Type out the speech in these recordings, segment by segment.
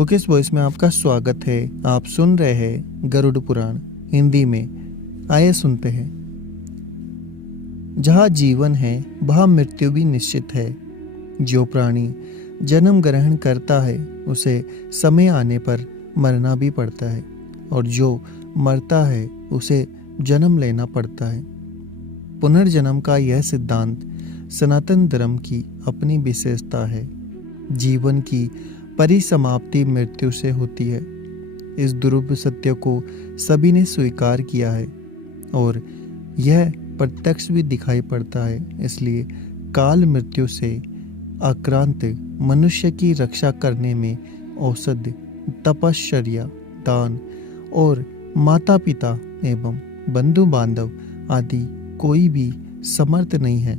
Bookish voice में आपका स्वागत है। आप सुन रहे हैं गरुड़ पुराण हिंदी में। आइए सुनते हैं। जहाँ जीवन है वहाँ मृत्यु भी निश्चित है। जो प्राणी जन्म ग्रहण करता है उसे समय आने पर मरना भी पड़ता है, और जो मरता है उसे जन्म लेना पड़ता है। पुनर्जन्म का यह सिद्धांत सनातन धर्म की अपनी विशेषता है। जीवन की परिसमाप्ति मृत्यु से होती है। इस दुर्लभ सत्य को सभी ने स्वीकार किया है और यह प्रत्यक्ष भी दिखाई पड़ता है। इसलिए काल मृत्यु से आक्रांत मनुष्य की रक्षा करने में औषधि, तपश्चर्या, दान और माता पिता एवं बंधु बांधव आदि कोई भी समर्थ नहीं है।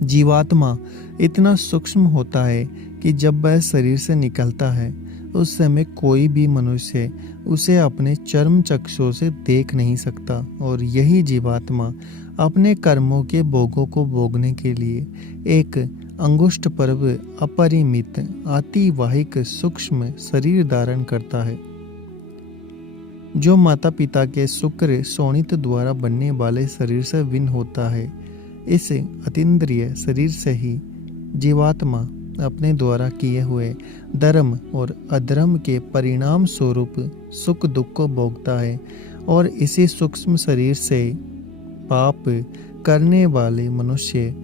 जीवात्मा इतना सूक्ष्म होता है कि जब वह शरीर से निकलता है उस समय कोई भी मनुष्य उसे अपने चर्म चक्षुओं से देख नहीं सकता, और यही जीवात्मा अपने कर्मों के भोगों को भोगने के लिए एक अंगुष्ठ पर्व अपरिमित अतिवाहिक सूक्ष्म शरीर धारण करता है, जो माता पिता के शुक्र शोणित द्वारा बनने वाले शरीर से भिन्न होता है। इस अतीन्द्रिय शरीर से ही जीवात्मा अपने द्वारा किए हुए धर्म और अधर्म के परिणाम स्वरूप सुख दुख को भोगता है, और इसी सूक्ष्म शरीर से पाप करने वाले मनुष्य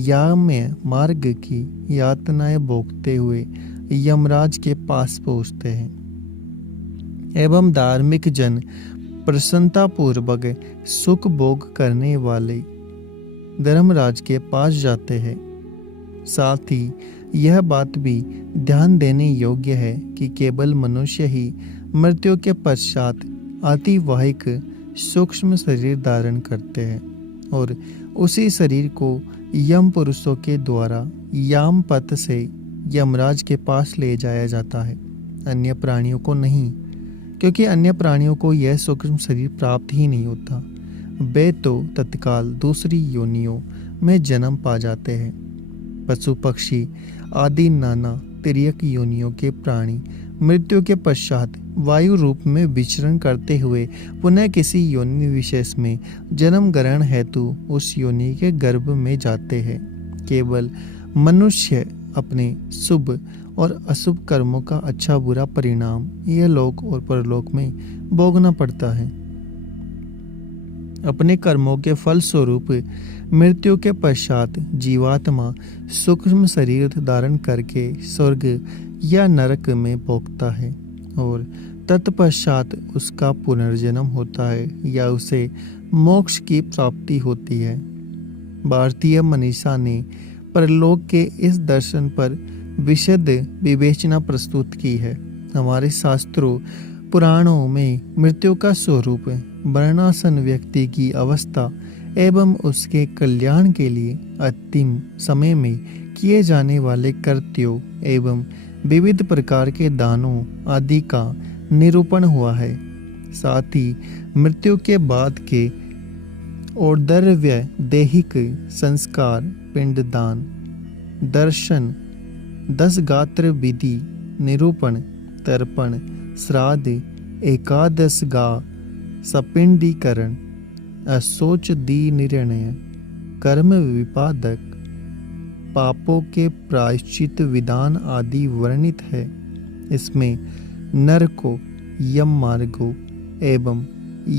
याम्य मार्ग की यातनाएं भोगते हुए यमराज के पास पहुंचते हैं, एवं धार्मिक जन प्रसन्नता पूर्वक सुख भोग करने वाले धर्मराज के पास जाते हैं। साथ ही यह बात भी ध्यान देने योग्य है कि केवल मनुष्य ही मृत्यु के पश्चात अतिवाहिक सूक्ष्म शरीर धारण करते हैं, और उसी शरीर को यम पुरुषों के द्वारा याम पथ से यमराज के पास ले जाया जाता है, अन्य प्राणियों को नहीं, क्योंकि अन्य प्राणियों को यह सूक्ष्म शरीर प्राप्त ही नहीं होता। वे तो तत्काल दूसरी योनियों में जन्म पा जाते हैं। पशु पक्षी आदि नाना तिर्यक योनियों के प्राणी मृत्यु के पश्चात वायु रूप में विचरण करते हुए पुनः किसी योनि विशेष में जन्म ग्रहण हेतु उस योनि के गर्भ में जाते हैं। केवल मनुष्य अपने शुभ और अशुभ कर्मों का अच्छा बुरा परिणाम यह लोक और परलोक में भोगना पड़ता है। अपने कर्मों के फल स्वरूप मृत्यु के पश्चात जीवात्मा सूक्ष्म शरीर धारण करके स्वर्ग या नरक में भोगता है, और तत्पश्चात उसका पुनर्जन्म होता है या उसे मोक्ष की प्राप्ति होती है। भारतीय मनीषा ने परलोक के इस दर्शन पर विशद विवेचना प्रस्तुत की है। हमारे शास्त्रों पुराणों में मृत्यु का स्वरूप, मरणासन व्यक्ति की अवस्था एवं उसके कल्याण के लिए अंतिम समय में किए जाने वाले कृत्यों एवं विविध प्रकार के दानों आदि का निरूपण हुआ है। साथ ही मृत्यु के बाद के और्ध्व दैहिक संस्कार, पिंडदान, दर्शन, 10 गात्र विधि, निरूपण, तर्पण, श्राद्ध, एकादश गा, सपिंडीकरण, अशोच दी निर्णय, कर्म विपादक, पापों के प्रायश्चित विधान आदि वर्णित है। इसमें नरकों, यम मार्गों एवं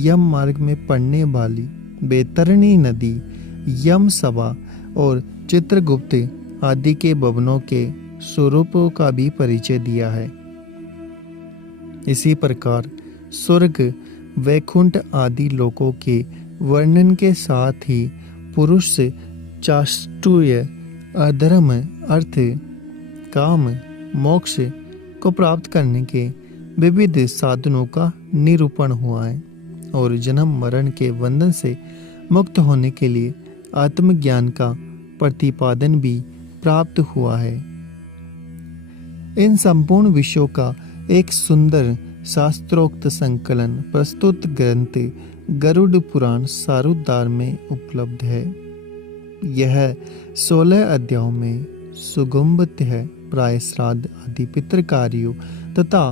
यम मार्ग में पड़ने वाली बैतरणी नदी, यम सभा और चित्रगुप्त आदि के भवनों के स्वरूपों का भी परिचय दिया है। इसी प्रकार स्वर्ग, वैकुंठ आदि लोकों के वर्णन के साथ ही पुरुष चाष्टुय, अधर्म, अर्थ, काम, मोक्ष को प्राप्त करने के विविध साधनों का निरूपण हुआ है, और जन्म मरण के बंधन से मुक्त होने के लिए आत्मज्ञान का प्रतिपादन भी प्राप्त हुआ है। इन संपूर्ण विषयों का एक सुंदर शास्त्रोक्त संकलन प्रस्तुत ग्रंथ गरुड़ पुराण सारूधार में उपलब्ध है। यह 16 अध्यायों में सुगम्भित है। प्राय श्राद्ध आदि पितृ कार्यों तथा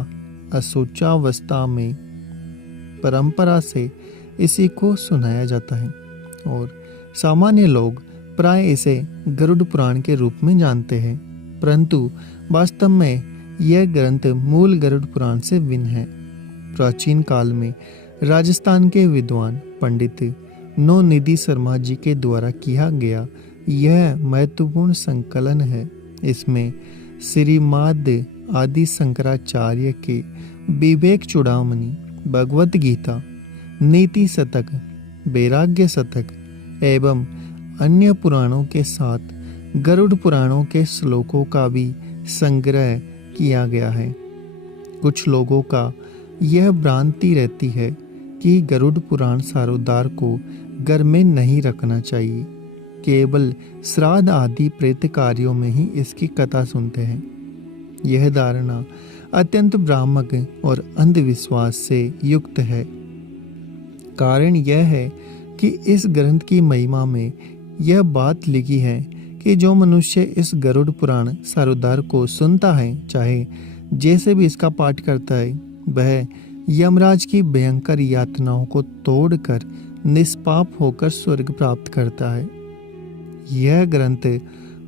अशोचावस्था में परंपरा से इसी को सुनाया जाता है और सामान्य लोग प्राय इसे गरुड़ पुराण के रूप में जानते हैं, परंतु वास्तव में यह ग्रंथ मूल गरुड़ पुराण से भिन्न है। प्राचीन काल में राजस्थान के विद्वान पंडित नौनिधि शर्मा जी के द्वारा किया गया यह महत्वपूर्ण संकलन है। इसमें श्रीमद् आदि शंकराचार्य के विवेक चूड़ामणि, भगवत गीता, नीति शतक, वैराग्य शतक एवं अन्य पुराणों के साथ गरुड़ पुराणों के श्लोकों का भी संग्रह किया गया है। कुछ लोगों का यह भ्रांति रहती है कि गरुड़ पुराण सारोद्धार को घर में नहीं रखना चाहिए, केवल श्राद्ध आदि प्रेत कार्यों में ही इसकी कथा सुनते हैं। यह धारणा अत्यंत भ्रामक और अंधविश्वास से युक्त है। कारण यह है कि इस ग्रंथ की महिमा में यह बात लिखी है कि जो मनुष्य इस गरुड़ पुराण सारोद्धार को सुनता है, चाहे जैसे भी इसका पाठ करता है, वह यमराज की भयंकर यातनाओं को तोड़कर निष्पाप होकर स्वर्ग प्राप्त करता है। यह ग्रंथ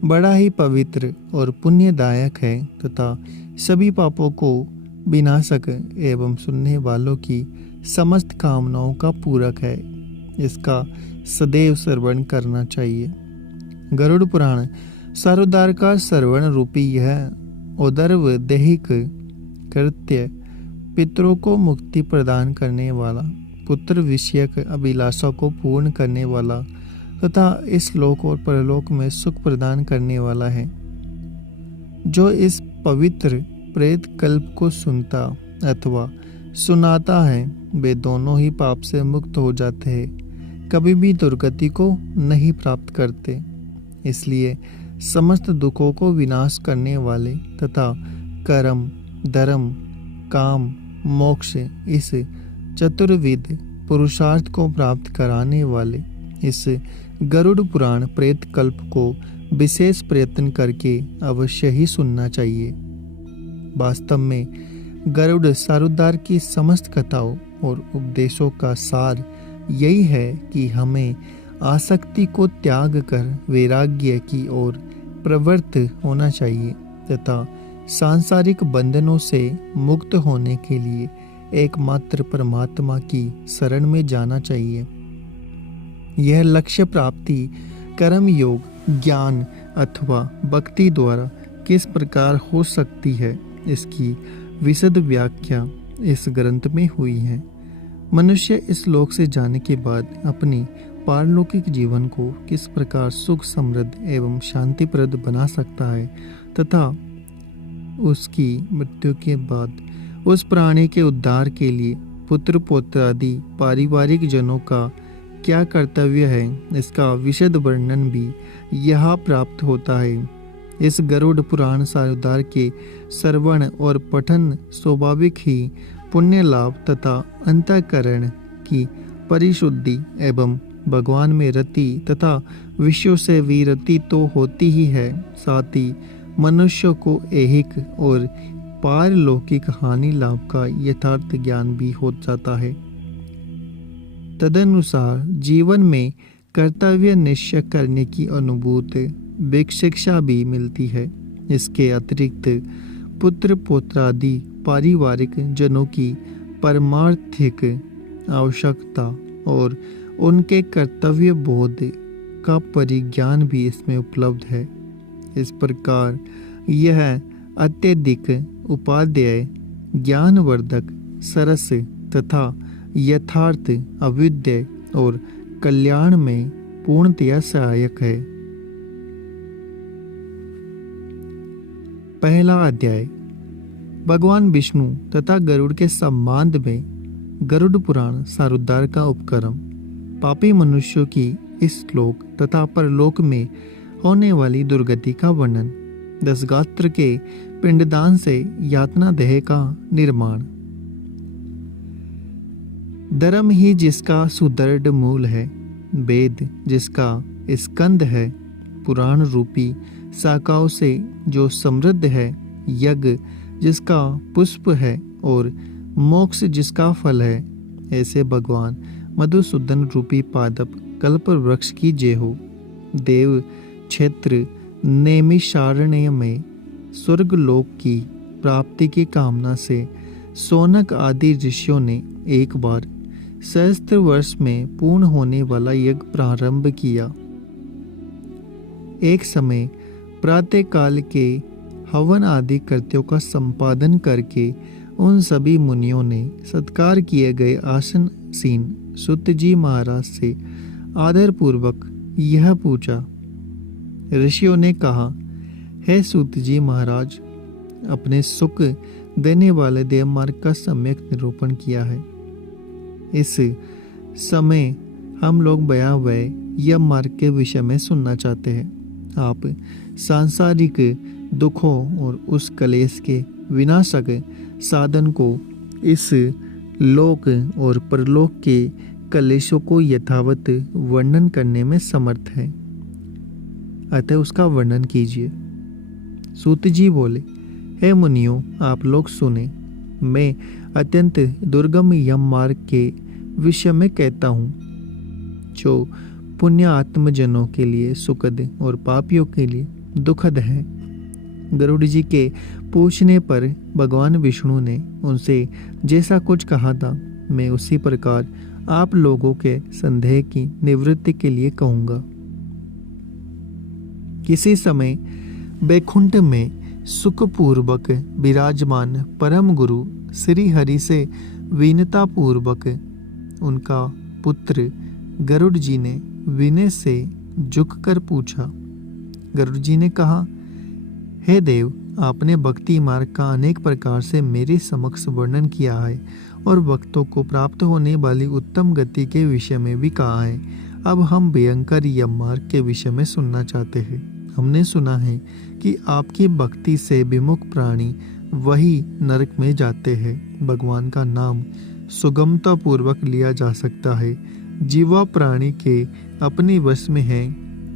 बड़ा ही पवित्र और पुण्यदायक है तथा सभी पापों को विनाशक एवं सुनने वालों की समस्त कामनाओं का पूरक है। इसका सदैव श्रवण करना चाहिए। गरुड़ पुराण सारोद्धार का श्रवण रूपी यह उदर्व दैहिक कृत्य पितरों को मुक्ति प्रदान करने वाला, पुत्र विषयक अभिलाषा को पूर्ण करने वाला तथा इस लोक और परलोक में सुख प्रदान करने वाला है। जो इस पवित्र प्रेत कल्प को सुनता अथवा सुनाता है, वे दोनों ही पाप से मुक्त हो जाते हैं, कभी भी दुर्गति को नहीं प्राप्त करते। इसलिए समस्त दुखों को विनाश करने वाले तथा कर्म, धर्म, काम, मोक्ष इस चतुर्विध पुरुषार्थ को प्राप्त कराने वाले इस गरुड़ पुराण प्रेत कल्प को विशेष प्रयत्न करके अवश्य ही सुनना चाहिए। वास्तव में गरुड़ सारोद्धार की समस्त कथाओं और उपदेशों का सार यही है कि हमें आसक्ति को त्याग कर वैराग्य की ओर प्रवृत्त होना चाहिए तथा सांसारिक बंधनों से मुक्त होने के लिए एकमात्र परमात्मा की शरण में जाना चाहिए। यह लक्ष्य प्राप्ति कर्म योग, ज्ञान अथवा भक्ति द्वारा किस प्रकार हो सकती है, इसकी विशद व्याख्या इस ग्रंथ में हुई है। मनुष्य इस लोक से जाने के बाद अपनी पारलौकिक जीवन को किस प्रकार सुख समृद्ध एवं शांतिप्रद बना सकता है तथा उसकी मृत्यु के बाद उस प्राणी के उद्धार के लिए पुत्र पौत्र आदि पारिवारिक जनों का क्या कर्तव्य है, इसका विशद वर्णन भी यहाँ प्राप्त होता है। इस गरुड़ पुराण सारोद्धार के श्रवण और पठन स्वाभाविक ही पुण्य लाभ तथा अंतःकरण की परिशुद्धि एवं भगवान में रति तथा विषयों से विरति तो होती ही है, साथ ही मनुष्य को ऐहिक और पारलौकिक हानि लाभ का यथार्थ ज्ञान भी हो जाता है। तदनुसार जीवन में कर्तव्य निश्चय करने की अनुभूति शिक्षा भी मिलती है। इसके अतिरिक्त पुत्र पौत्र आदि पारिवारिक जनों की परमार्थिक आवश्यकता और उनके कर्तव्य बोध का परिज्ञान भी इसमें उपलब्ध है। इस प्रकार यह अत्यधिक उपादेय, ज्ञानवर्धक, सरस तथा यथार्थ, अभ्युदय और कल्याण में पूर्णतया सहायक है। पहला अध्याय भगवान विष्णु तथा गरुड़ के संबंध में गरुड़ पुराण सारोद्धार का उपक्रम, पापी मनुष्यों की इस लोक तथा परलोक में होने वाली दुर्गति का वर्णन, 10 गात्र के पिंडदान से यातना देह का निर्माण। धर्म ही जिसका सुदृढ़ मूल है, वेद जिसका स्कंद है, पुराण रूपी शाखाओं से जो समृद्ध है, यज्ञ जिसका पुष्प है और मोक्ष जिसका फल है, ऐसे भगवान मधुसूदन रूपी पादप कल्प वृक्ष की जय हो। देव क्षेत्र नैमिषारण्य में स्वर्गलोक की प्राप्ति की कामना से सौनक आदि ऋषियों ने एक बार सहस्त्र वर्ष में पूर्ण होने वाला यज्ञ प्रारंभ किया। एक समय प्रातः काल के हवन आदि कृत्यों का संपादन करके उन सभी मुनियों ने सत्कार किए गए आसनसीन सूत जी महाराज से आदर पूर्वक यह पूछा। ऋषियों ने कहा, हे सूत जी महाराज, अपने सुख देने वाले देव मार्ग का सम्यक निरूपण किया है। इस समय हम लोग भयावह यह मार्ग के विषय में सुनना चाहते हैं। आप सांसारिक दुखों और उस कलेश के विनाशक साधन को इस लोक और परलोक के कलेशों को यथावत वर्णन करने में समर्थ है, अतः उसका वर्णन कीजिए। सूत जी बोले, हे मुनियों, आप लोग सुने। मैं अत्यंत दुर्गम यम मार्ग के विषय में कहता हूँ, जो पुण्य आत्मजनों के लिए सुखद और पापियों के लिए दुखद है। गरुड़ जी के पूछने पर भगवान विष्णु ने उनसे जैसा कुछ कहा था, मैं उसी प्रकार आप लोगों के संदेह की निवृत्ति के लिए कहूँगा। किसी समय बैकुंठ में सुखपूर्वक विराजमान परम गुरु श्री हरि से विनता पूर्वक उनका पुत्र गरुड़ जी ने विनय से झुककर पूछा। गरुड़ जी ने कहा, हे देव, आपने भक्ति मार्ग का अनेक प्रकार से मेरे समक्ष वर्णन किया है और भक्तों को प्राप्त होने वाली उत्तम गति के विषय में भी कहा है। अब हम भयंकर यम मार्ग के विषय में सुनना चाहते हैं। हमने सुना है कि आपकी भक्ति से विमुख प्राणी वही नरक में जाते हैं। भगवान का नाम सुगमता पूर्वक लिया जा सकता है। जीवा प्राणी के अपने वश में है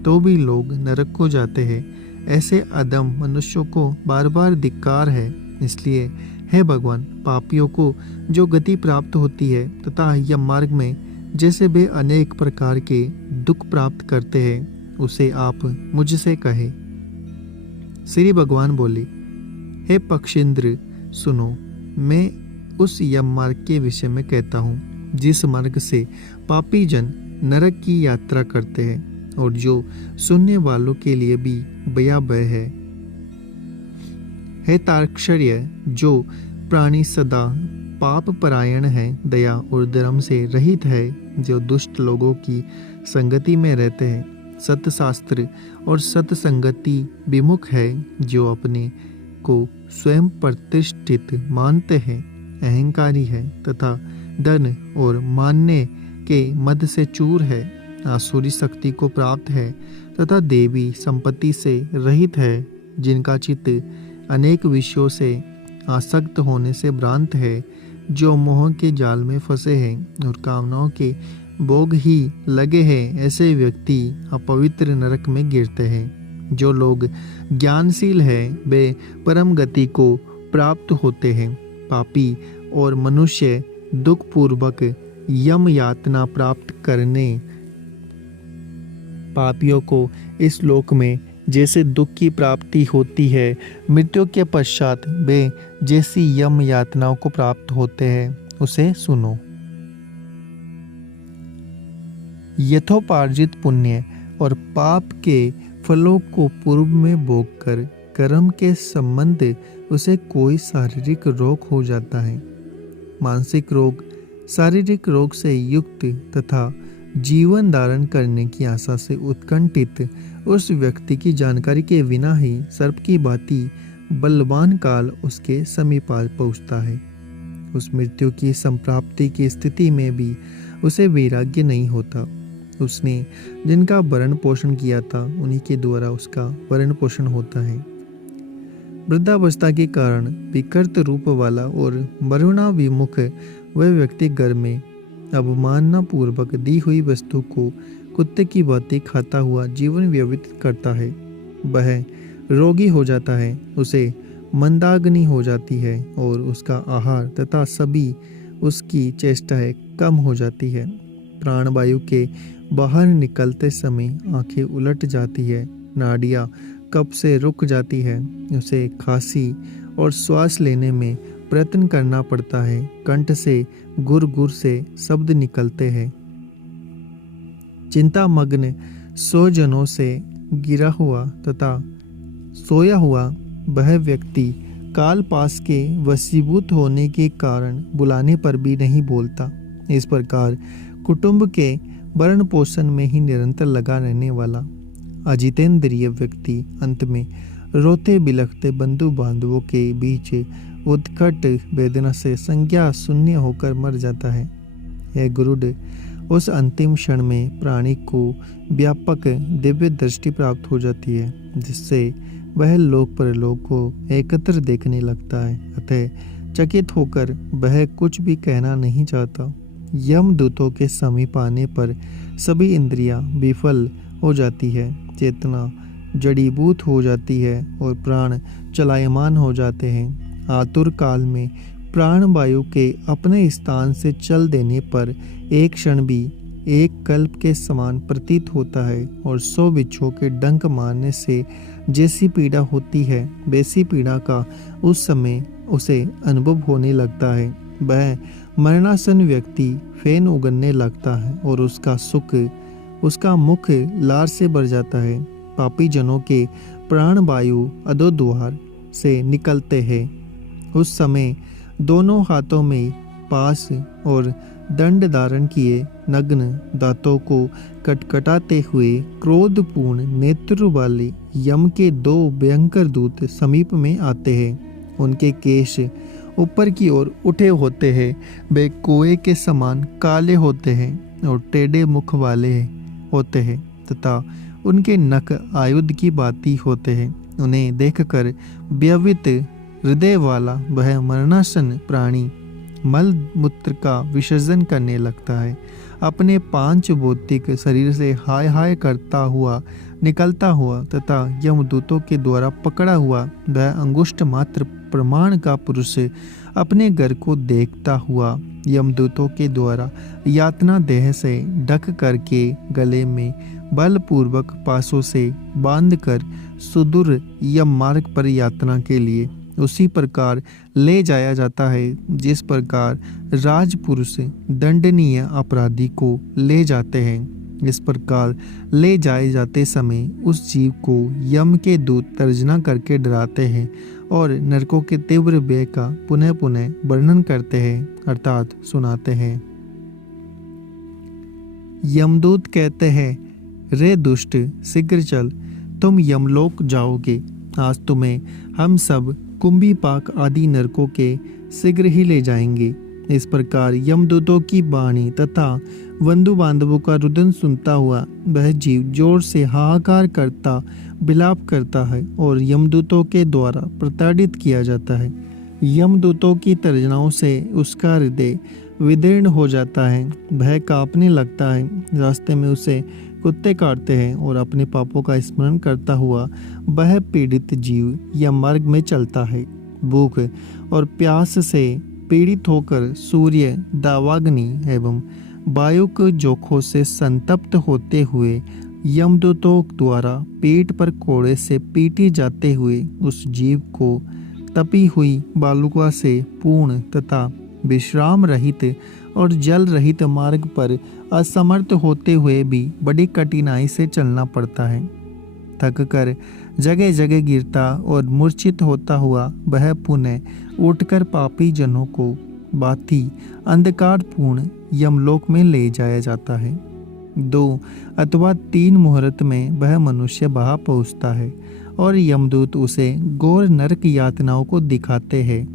तो भी लोग नरक को जाते हैं। ऐसे अदम मनुष्यों को बार बार धिक्कार है। इसलिए हे भगवान, पापियों को जो गति प्राप्त होती है तथा यम मार्ग में जैसे वे अनेक प्रकार के दुख प्राप्त करते हैं, उसे आप मुझसे कहे। श्री भगवान बोले, हे पक्षींद्र, सुनो, मैं उस यम मार्ग के विषय में कहता हूँ जिस मार्ग से पापी जन नरक की यात्रा करते हैं और जो सुनने वालों के लिए भी भयावह है। हे तार्क्षर्य, जो प्राणी सदा पाप परायण है, दया और धर्म से रहित है, जो दुष्ट लोगों की संगति में रहते हैं, सत्शास्त्र और सत्संगति विमुख है, जो अपने को स्वयं प्रतिष्ठित मानते हैं, अहंकारी है तथा धन और मानने के मद से चूर है, आसुरी शक्ति को प्राप्त है तथा देवी संपत्ति से रहित है, जिनका चित्त अनेक विषयों से आसक्त होने से भ्रांत है, जो मोह के जाल में फंसे हैं और कामनाओं के भोग ही लगे हैं, ऐसे व्यक्ति अपवित्र नरक में गिरते हैं। जो लोग ज्ञानशील हैं वे परम गति को प्राप्त होते हैं। पापी और मनुष्य दुख पूर्वक यम यातना प्राप्त करने पापियों को इस लोक में जैसे दुख की प्राप्ति होती है, मृत्यु के पश्चात वे जैसी यम यातनाओं को प्राप्त होते हैं, उसे सुनो। यथोपार्जित पुण्य और पाप के फलों को पूर्व में भोग कर कर्म के संबंध उसे कोई शारीरिक रोग हो जाता है। मानसिक रोग शारीरिक रोग से युक्त तथा जीवन धारण करने की आशा से उत्कंठित उस व्यक्ति की जानकारी के बिना ही सर्प की भांति बलवान काल उसके समीप पहुंचता है। उस मृत्यु की संप्राप्ति की स्थिति में भी उसे वैराग्य नहीं होता। उसने जिनका भरण पोषण किया था उन्हीं के द्वारा उसका भरण पोषण होता है। वृद्धावस्था के कारण विकृत रूप वाला और मरुणा विमुख वह व्यक्ति घर में अवमानना पूर्वक दी हुई वस्तु को कुत्ते की भांति खाता हुआ जीवन व्यतीत करता है। वह रोगी हो जाता है, उसे मंदाग्नि हो जाती है और उसका आहार तथा सभी उसकी चेष्टाएं कम हो जाती है। प्राणवायु के बाहर निकलते समय आंखें उलट जाती है, नाड़ियाँ कब से रुक जाती है, उसे खांसी और श्वास लेने में प्रयत्न करना पड़ता है, कंठ से गुर गुर से शब्द निकलते हैं। चिंतामग्न 100 जनों से गिरा हुआ तथा सोया हुआ वह व्यक्ति काल पास के वशीभूत होने के कारण बुलाने पर भी नहीं बोलता। इस प्रकार कुटुंब के भरण पोषण में ही निरंतर लगा रहने वाला अजितेंद्रिय व्यक्ति अंत में रोते बिलखते बंधु बांधवों के बीच उत्कट वेदना से संज्ञा शून्य होकर मर जाता है। यह गुरुड उस अंतिम क्षण में प्राणी को व्यापक दिव्य दृष्टि प्राप्त हो जाती है, जिससे वह लोक परलोक को एकत्र देखने लगता है। अतः चकित होकर वह कुछ भी कहना नहीं चाहता। यमदूतों के समीप आने पर सभी इंद्रियां विफल हो जाती है, चेतना जड़ीभूत हो जाती है और प्राण चलायमान हो जाते हैं। आतुर काल में प्राण वायु के अपने स्थान से चल देने पर एक क्षण भी एक कल्प के समान प्रतीत होता है और 100 बिच्छों के डंक मारने से जैसी पीड़ा होती है, वैसी पीड़ा का उस समय उसे अनुभव होने लगता है। वह मरणासन व्यक्ति फैन उगलने लगता है और उसका मुख लार से भर जाता है। पापी जनों के प्राण वायु अधोद्वार से निकलते हैं। उस समय दोनों हाथों में पास और दंड धारण किए नग्न दांतों को कटकटाते हुए क्रोधपूर्ण नेत्र वाले यम के 2 भयंकर दूत समीप में आते हैं। उनके केश ऊपर की ओर उठे होते हैं, वे कोए के समान काले होते हैं और टेढ़े मुख वाले होते हैं तथा उनके नख आयुध की भांति होते हैं। उन्हें देखकर व्यवित हृदय वाला वह मरणासन प्राणी मल मूत्र का विसर्जन करने लगता है। अपने 5 भौतिक शरीर से हाय हाय करता हुआ निकलता हुआ तथा यमदूतों के द्वारा पकड़ा हुआ वह अंगुष्ठ मात्र प्रमाण का पुरुष अपने घर को देखता हुआ यमदूतों के द्वारा यातना देह से ढक करके गले में बलपूर्वक पासों से बांधकर सुदूर यम मार्ग पर यातना के लिए उसी प्रकार ले जाया जाता है जिस प्रकार राजपुरुष दंडनीय अपराधी को ले जाते हैं। इस प्रकार ले जाए जाते समय उस जीव को यम के दूत तर्जना करके डराते हैं और नरकों के तीव्र व्यय का पुनः पुनः वर्णन करते हैं, अर्थात सुनाते हैं। यमदूत कहते हैं, रे दुष्ट, शीघ्र चल, तुम यमलोक जाओगे। आज तुम्हें हम सब कुंभीपाक आदि नरकों के शीघ्र ही ले जाएंगे। इस प्रकार यमदूतों की वाणी तथा बंधु बांधवों का रुदन सुनता हुआ वह जीव जोर से हाहाकार करता विलाप करता है और यमदूतों के द्वारा प्रताड़ित किया जाता है। यमदूतों की तर्जनाओं से उसका हृदय विदीर्ण हो जाता है, भय कांपने लगता है। रास्ते में उसे कुत्ते काटते हैं और अपने पापों का स्मरण करता हुआ वह पीड़ित जीव यम मार्ग में चलता है। भूख और प्यास से पीड़ित होकर सूर्य दावाग्नि एवं वायु के जोखों से संतप्त होते हुए यमदूतों द्वारा पेट पर कोड़े से पीटे जाते हुए उस जीव को तपी हुई बालुका से पूर्ण तथा विश्राम रहित और जल रहित मार्ग पर असमर्थ होते हुए भी बड़ी कठिनाई से चलना पड़ता है। थक कर जगह जगह गिरता और मूर्छित होता हुआ वह पुनः उठकर पापी जनों को बाती अंधकारपूर्ण यमलोक में ले जाया जाता है। 2 अथवा 3 मुहूर्त में वह मनुष्य वहां पहुंचता है और यमदूत उसे घोर नरक यातनाओं को दिखाते हैं।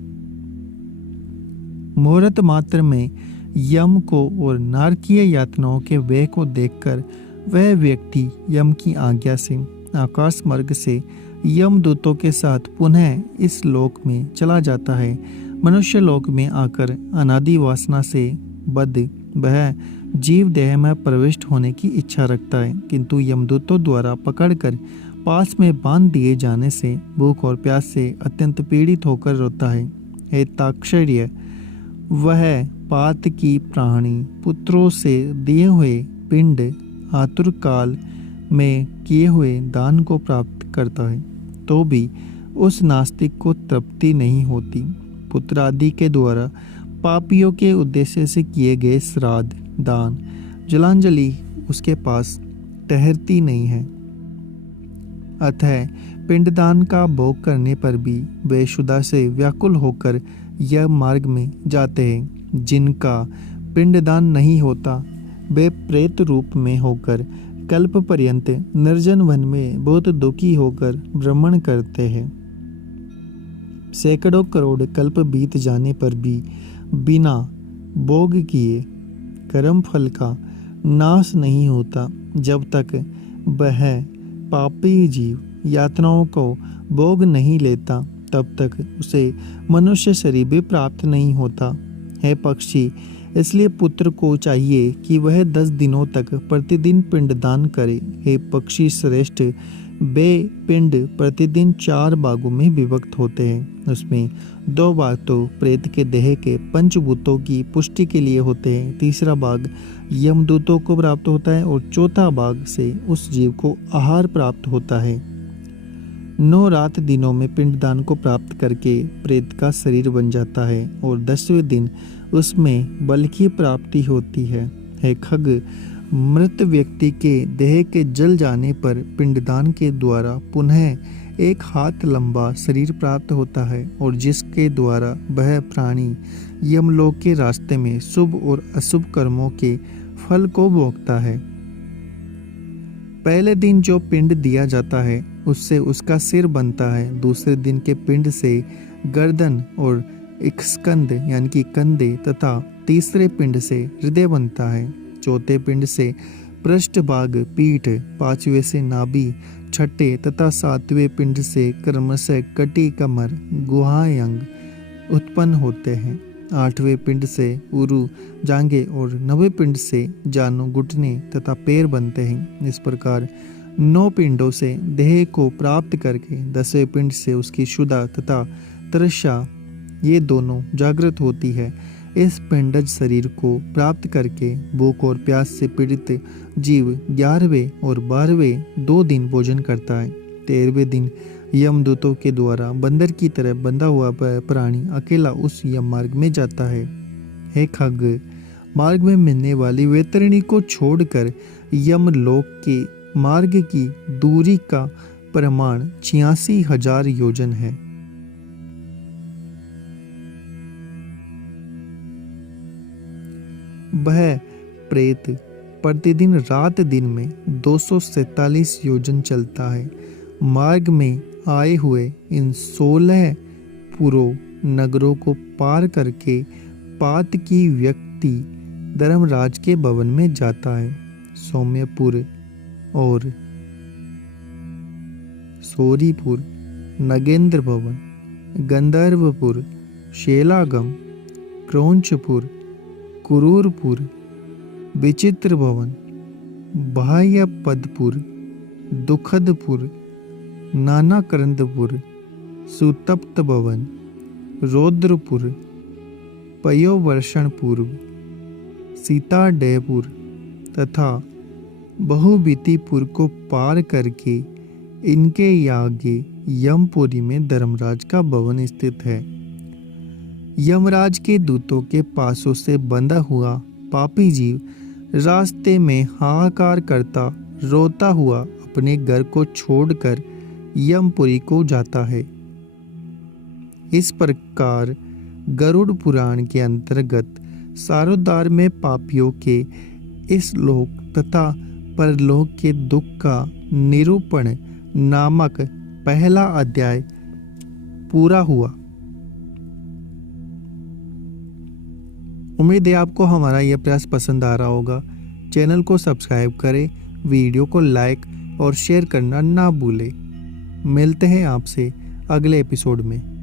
मुहूर्त मात्र में यम को और नारकीय यातनाओं के व्यय को देखकर वह व्यक्ति यम की आज्ञा से आकाश मार्ग से यमदूतों के साथ पुनः इस लोक में चला जाता है। मनुष्य लोक में आकर अनादि वासना से बद्ध वह जीव देह में प्रविष्ट होने की इच्छा रखता है, किंतु यमदूतों द्वारा पकड़कर पास में बांध दिए जाने से भूख और प्यास से अत्यंत पीड़ित होकर रोता है। हे ताक्षर्य, वह पात की प्राणी पुत्रों से दिए हुए पिंड आतुर काल में किए हुए दान को प्राप्त करता है, तो भी उस नास्तिक को तृप्ति नहीं होती। पुत्र आदि के द्वारा पापियों के उद्देश्य से किए गए श्राद्ध, दान, जलांजलि उसके पास ठहरती नहीं है। अतः पिंडदान का भोग करने पर भी वे क्षुधा से व्याकुल होकर यह मार्ग में जाते हैं। जिनका पिंडदान नहीं होता वे प्रेत रूप में होकर कल्प पर्यंत निर्जन वन में बहुत दुखी होकर भ्रमण करते हैं। सैकड़ों करोड़ कल्प बीत जाने पर भी बिना भोग किए कर्म फल का नाश नहीं होता। जब तक वह पापी जीव यातनाओं को भोग नहीं लेता तब तक उसे मनुष्य शरीर भी प्राप्त नहीं होता। है पक्षी, इसलिए पुत्र को चाहिए कि वह 10 दिनों तक प्रतिदिन पिंडदान करे। हे पक्षी श्रेष्ठ, वे पिंड प्रतिदिन 4 भागों में विभक्त होते हैं। उसमें 2 भाग तो प्रेत के देह के पंचभूतों की पुष्टि के लिए होते हैं, तीसरा भाग यमदूतों को प्राप्त होता है और चौथा भाग से उस जीव को आहार प्राप्त होता है। 9 रात दिनों में पिंडदान को प्राप्त करके प्रेत का शरीर बन जाता है और 10वें दिन उसमें बल की प्राप्ति होती है। हे खग, मृत व्यक्ति के देह के जल जाने पर पिंडदान के द्वारा पुनः 1 हाथ लंबा शरीर प्राप्त होता है और जिसके द्वारा वह प्राणी यमलोक के रास्ते में शुभ और अशुभ कर्मों के फल को भोगता है। पहले दिन जो पिंड दिया जाता है उससे उसका सिर बनता है। दूसरे दिन के पिंड से गर्दन और एक स्कंद यानी कि कंधे तथा तीसरे पिंड से हृदय बनता है। चौथे पिंड से पृष्ठभाग, पीठ, 5वें से नाभि, 6ठे तथा 7वें पिंड से क्रमशः कटी, कमर, गुहाएं अंग उत्पन्न होते हैं। 8वें पिंड से उरु, जांघें और 9वें पिंड से जानू, घुटने तथा पैर बनते हैं। इस प्रकार 9 पिंडों से देह को प्राप्त करके 10वें पिंड से उसकी क्षुधा तथा तृष्णा ये दोनों जागृत होती है। इस पिंडज शरीर को प्राप्त करके भूख और प्यास से पीड़ित जीव 11वें और 12वें 2 दिन भोजन करता है। 13वें दिन यमदूतों के द्वारा बंदर की तरह बंधा हुआ प्राणी अकेला उस यम मार्ग में जाता है। हे खग, मार्ग में मिलने वाली वैतरणी को छोड़कर यमलोक के मार्ग की दूरी का प्रमाण 86,000 योजन है। वह प्रेत प्रतिदिन रात दिन में 247 योजन चलता है। मार्ग में आए हुए इन 16 पुरों नगरों को पार करके पात की व्यक्ति धर्मराज के भवन में जाता है। सौम्यपुर और सोरीपुर, नगेंद्र भवन, गंधर्वपुर, शेलागम, क्रौंचपुर, कुरूरपुर, विचित्र भवन, बाह्यपदपुर, दुखदपुर, नानाकरंदपुर, सुतप्त भवन, रौद्रपुर, पयोवर्षण पूर्व, सीताडेहपुर तथा बहुबीतीपुर को पार करके इनके आगे यमपुरी में धर्मराज का भवन स्थित है। यमराज के दूतों के पासों से बंधा हुआ पापी जीव रास्ते में हाहाकार करता रोता हुआ अपने घर को छोड़कर यमपुरी को जाता है। इस प्रकार गरुड़ पुराण के अंतर्गत सारोद्धार में पापियों के इस लोक तथा परलोक के दुख का निरूपण नामक पहला अध्याय पूरा हुआ। उम्मीद है आपको हमारा यह प्रयास पसंद आ रहा होगा। चैनल को सब्सक्राइब करें, वीडियो को लाइक और शेयर करना ना भूलें। मिलते हैं आपसे अगले एपिसोड में।